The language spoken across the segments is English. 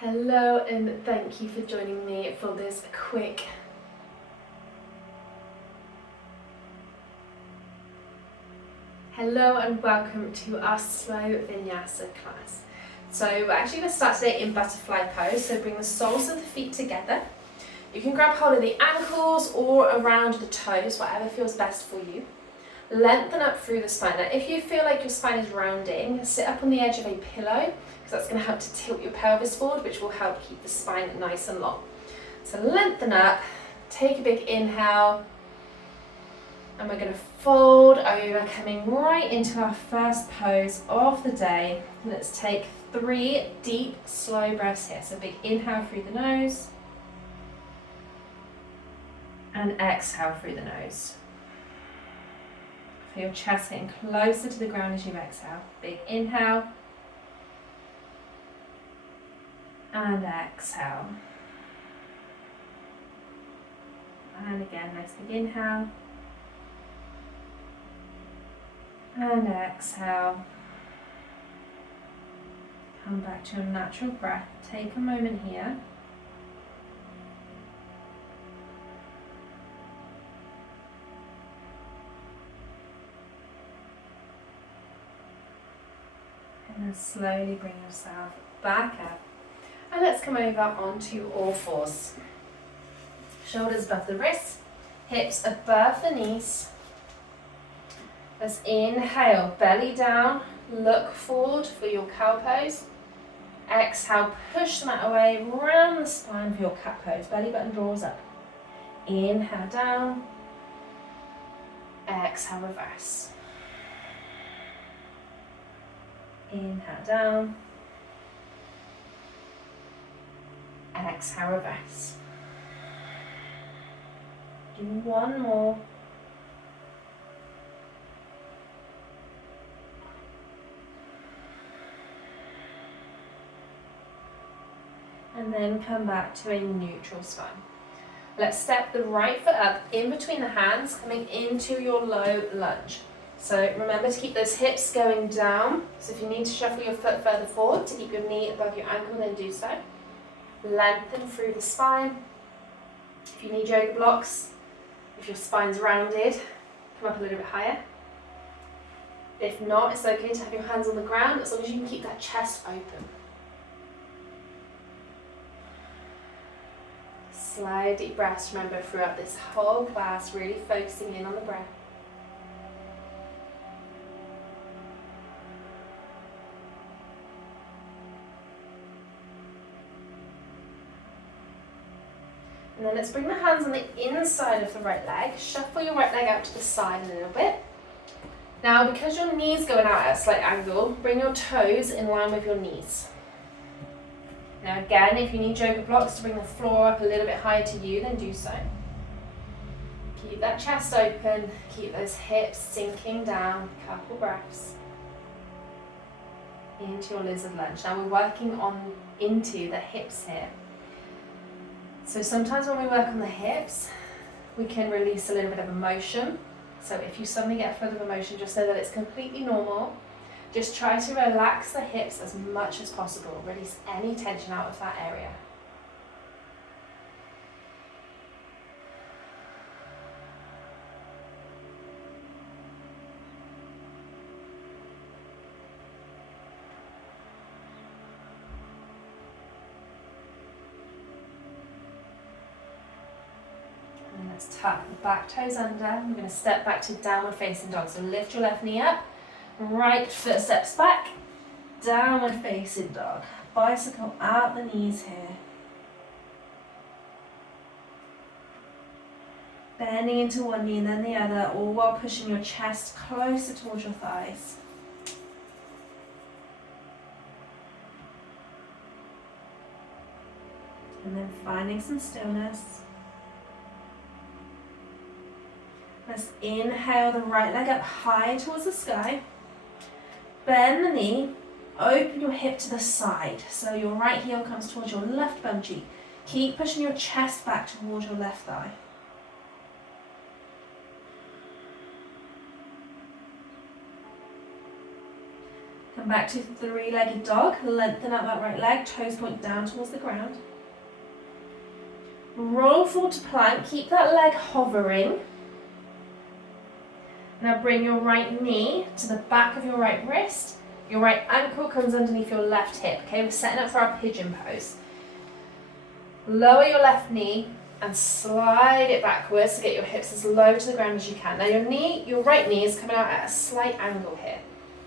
Hello and thank you for joining me for this quick Hello and welcome to our slow Vinyasa class. So we're actually going to start today in butterfly pose, so bring the soles of the feet together. You can grab hold of the ankles or around the toes, whatever feels best for you. Lengthen up through the spine. Now if you feel like your spine is rounding, sit up on the edge of a pillow, because that's going to help to tilt your pelvis forward, which will help keep the spine nice and long. So lengthen up, take a big inhale, and we're going to fold over, coming right into our first pose of the day. Let's take 3 deep, slow breaths here. So big inhale through the nose, and exhale through the nose. Feel your chest getting closer to the ground as you exhale. Big inhale, and exhale. And again, nice big inhale, and exhale. Come back to your natural breath. Take a moment here. And then slowly bring yourself back up. And let's come over onto all fours. Shoulders above the wrists, hips above the knees. Let's inhale, belly down, look forward for your cow pose. Exhale, push the mat away, round the spine for your cat pose. Belly button draws up. Inhale down, exhale, reverse. Inhale down, exhale, reverse. Do one more. And then come back to a neutral spine. Let's step the right foot up in between the hands, coming into your low lunge. So remember to keep those hips going down. So if you need to shuffle your foot further forward to keep your knee above your ankle, then do so. Lengthen through the spine. If you need yoga blocks, if your spine's rounded, come up a little bit higher. If not, it's okay to have your hands on the ground as long as you can keep that chest open. Slow, deep breaths, remember, throughout this whole class, really focusing in on the breath. And then let's bring the hands on the inside of the right leg. Shuffle your right leg out to the side a little bit. Now, because your knee's going out at a slight angle, bring your toes in line with your knees. Now again, if you need yoga blocks to bring the floor up a little bit higher to you, then do so. Keep that chest open, keep those hips sinking down, couple breaths. Into your lizard lunge. Now we're working on into the hips here. So sometimes when we work on the hips, we can release a little bit of emotion. So if you suddenly get a flood of emotion, just know that it's completely normal. Just try to relax the hips as much as possible. Release any tension out of that area. And let's tuck the back toes under. We're going to step back to downward facing dog. So lift your left knee up. Right foot steps back, downward facing dog. Bicycle out the knees here. Bending into one knee and then the other, all while pushing your chest closer towards your thighs. And then finding some stillness. Let's inhale the right leg up high towards the sky. Bend the knee, open your hip to the side. So your right heel comes towards your left bum cheek. Keep pushing your chest back towards your left thigh. Come back to three-legged dog. Lengthen out that right leg, toes point down towards the ground. Roll forward to plank, keep that leg hovering. Now bring your right knee to the back of your right wrist. Your right ankle comes underneath your left hip. Okay, we're setting up for our pigeon pose. Lower your left knee and slide it backwards to get your hips as low to the ground as you can. Now your right knee is coming out at a slight angle here.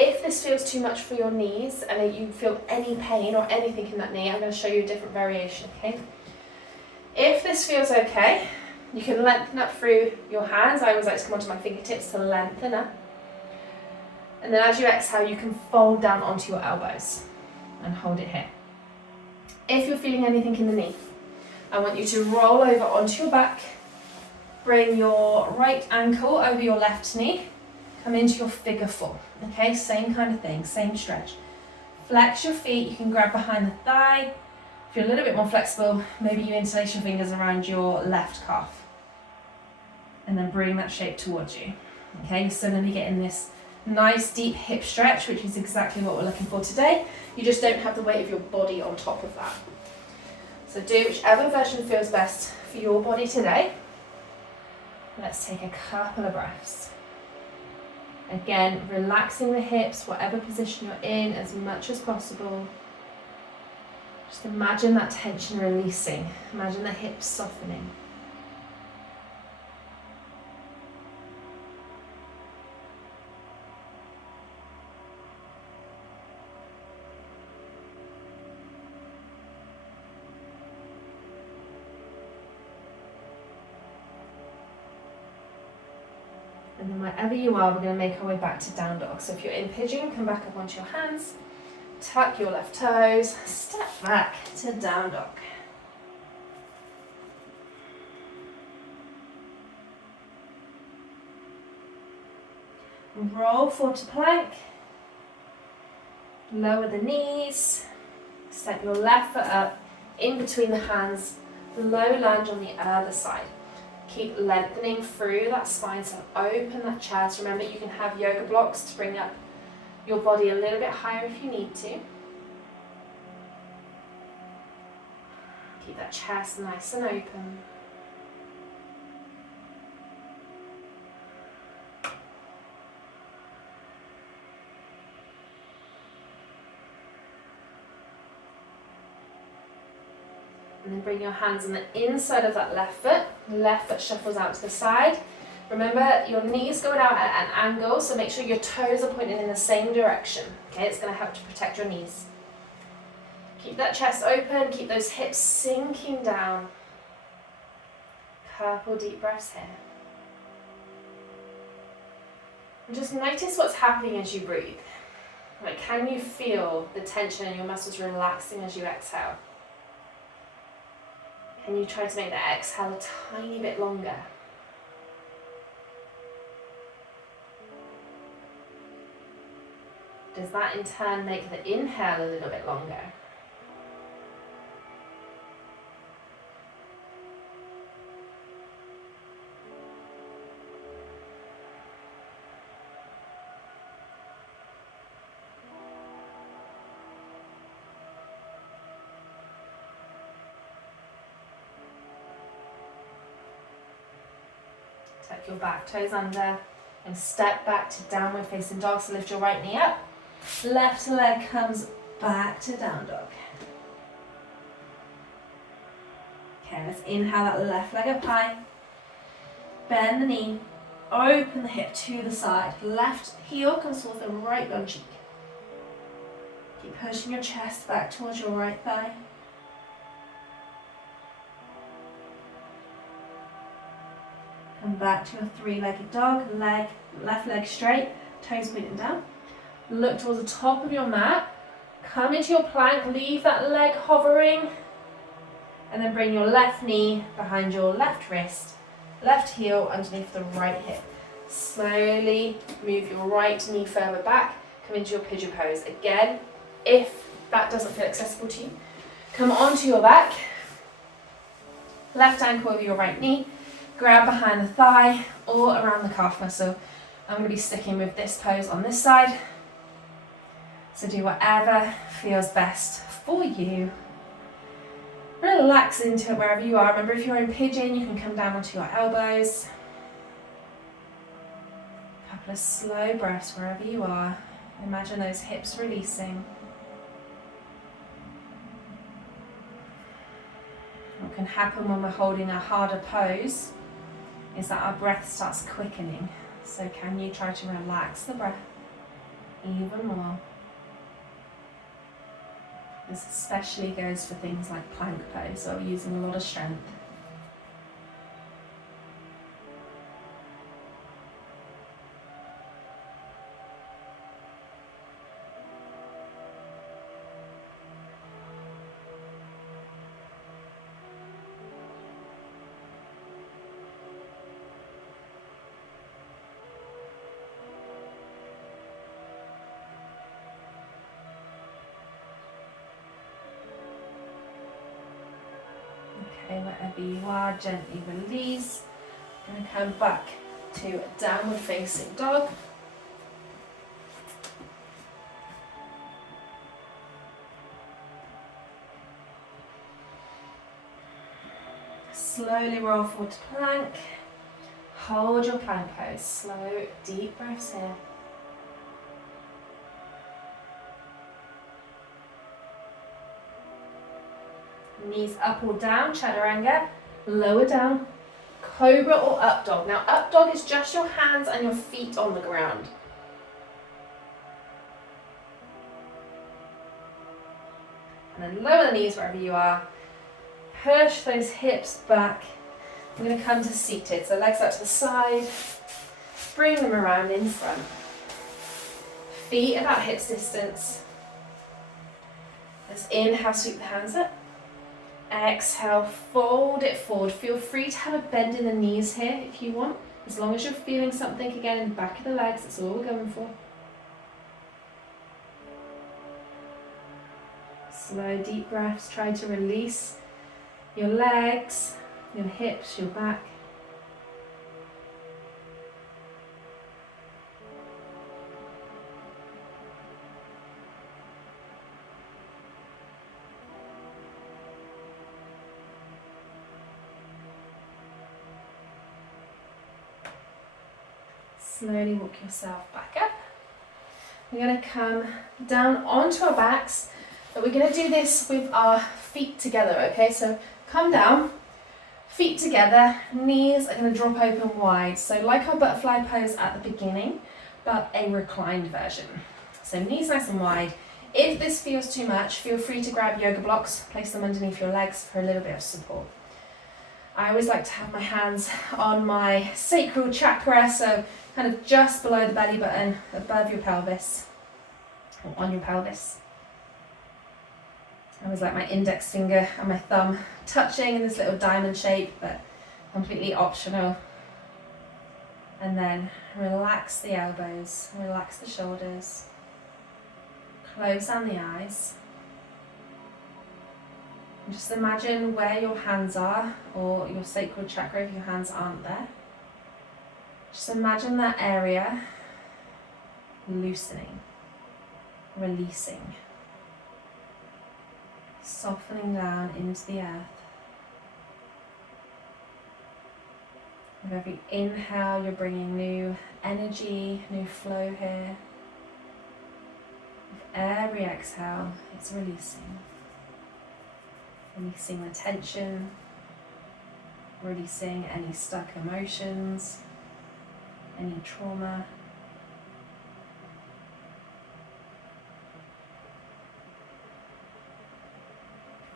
If this feels too much for your knees and you feel any pain or anything in that knee, I'm going to show you a different variation, okay? If this feels okay, you can lengthen up through your hands. I always like to come onto my fingertips to lengthen up. And then as you exhale, you can fold down onto your elbows and hold it here. If you're feeling anything in the knee, I want you to roll over onto your back, bring your right ankle over your left knee, come into your figure four, okay? Same kind of thing, same stretch. Flex your feet, you can grab behind the thigh. If you're a little bit more flexible, maybe you interlace your fingers around your left calf. And then bring that shape towards you. Okay, you're still going to be getting this nice deep hip stretch, which is exactly what we're looking for today. You just don't have the weight of your body on top of that. So do whichever version feels best for your body today. Let's take a couple of breaths. Again, relaxing the hips, whatever position you're in, as much as possible. Just imagine that tension releasing. Imagine the hips softening. And then wherever you are, we're going to make our way back to down dog. So if you're in pigeon, come back up onto your hands. Tuck your left toes, step back to down dog. Roll forward to plank. Lower the knees. Step your left foot up in between the hands. Low lunge on the other side. Keep lengthening through that spine, so open that chest. Remember, you can have yoga blocks to bring up your body a little bit higher if you need to. Keep that chest nice and open. And then bring your hands on the inside of that left foot. Left foot shuffles out to the side. Remember, your knees going out at an angle, so make sure your toes are pointing in the same direction. Okay, it's going to help to protect your knees. Keep that chest open, keep those hips sinking down. Couple deep breaths here. And just notice what's happening as you breathe. Like, can you feel the tension in your muscles relaxing as you exhale? Can you try to make that exhale a tiny bit longer? Does that in turn make the inhale a little bit longer? Tuck your back toes under and step back to downward facing dog. So lift your right knee up. Left leg comes back to down dog. Okay, let's inhale that left leg up high. Bend the knee. Open the hip to the side. Left heel comes towards the right bum cheek. Keep pushing your chest back towards your right thigh. Come back to a three-legged dog. Left leg straight, toes pointing down. Look towards the top of your mat. Come into your plank, leave that leg hovering. And then bring your left knee behind your left wrist. Left heel underneath the right hip. Slowly move your right knee further back. Come into your pigeon pose. Again, if that doesn't feel accessible to you, come onto your back. Left ankle over your right knee. Grab behind the thigh or around the calf muscle. I'm going to be sticking with this pose on this side. So do whatever feels best for you. Relax into it wherever you are. Remember, if you're in pigeon, you can come down onto your elbows. A couple of slow breaths wherever you are. Imagine those hips releasing. What can happen when we're holding a harder pose is that our breath starts quickening. So can you try to relax the breath even more? This especially goes for things like plank pose, or using a lot of strength. Okay, wherever you are, gently release. I'm going to come back to downward facing dog. Slowly roll forward to plank. Hold your plank pose. Slow, deep breaths here. Knees up or down, chaturanga. Lower down, cobra or up dog. Now up dog is just your hands and your feet on the ground. And then lower the knees wherever you are. Push those hips back. I'm going to come to seated. So legs out to the side. Bring them around in front. Feet about hips distance. Let's inhale, sweep the hands up. Exhale, fold it forward. Feel free to have a bend in the knees here if you want. As long as you're feeling something again in the back of the legs, that's all we're going for. Slow, deep breaths. Try to release your legs, your hips, your back. Slowly walk yourself back up. We're going to come down onto our backs, but we're going to do this with our feet together, okay? So come down, feet together, knees are going to drop open wide. So like our butterfly pose at the beginning, but a reclined version. So knees nice and wide. If this feels too much, feel free to grab yoga blocks, place them underneath your legs for a little bit of support. I always like to have my hands on my sacral chakra, so kind of just below the belly button, above your pelvis, or on your pelvis. I always like my index finger and my thumb touching in this little diamond shape, but completely optional. And then relax the elbows, relax the shoulders, close down the eyes. And just imagine where your hands are, or your sacral chakra if your hands aren't there. Just imagine that area loosening, releasing, softening down into the earth. With every inhale, you're bringing new energy, new flow here. With every exhale, it's releasing. Releasing the tension, releasing any stuck emotions, any trauma.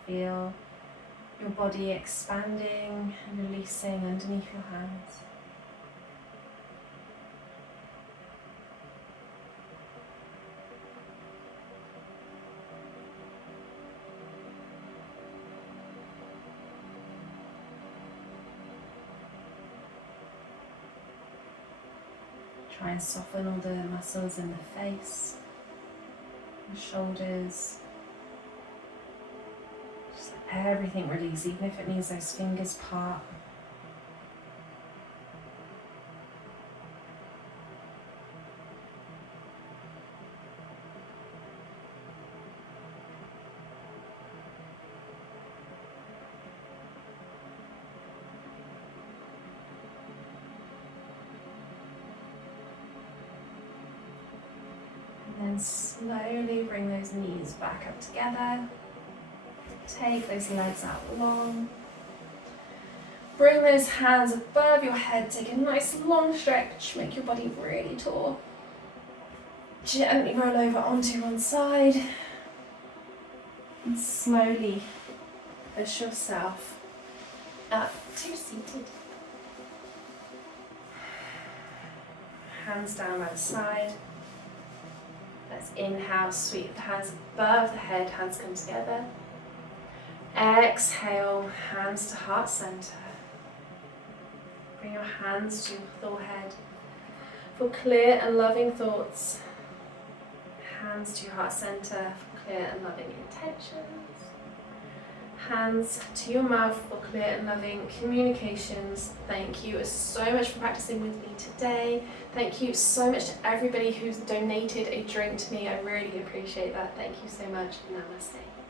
Feel your body expanding and releasing underneath your hands. Try and soften all the muscles in the face, the shoulders. Just let everything release, even if it means those fingers part. And slowly bring those knees back up together. Take those legs out long. Bring those hands above your head. Take a nice long stretch. Make your body really tall. Gently roll over onto one side. And slowly push yourself up to seated. Hands down by the side. Let's inhale, sweep the hands above the head, hands come together. Exhale, hands to heart center. Bring your hands to your forehead for clear and loving thoughts. Hands to your heart center for clear and loving intentions. Hands to your mouth for clear and loving communications. Thank you so much for practicing with me today. Thank you so much to everybody who's donated a drink to me. I really appreciate that. Thank you so much. Namaste.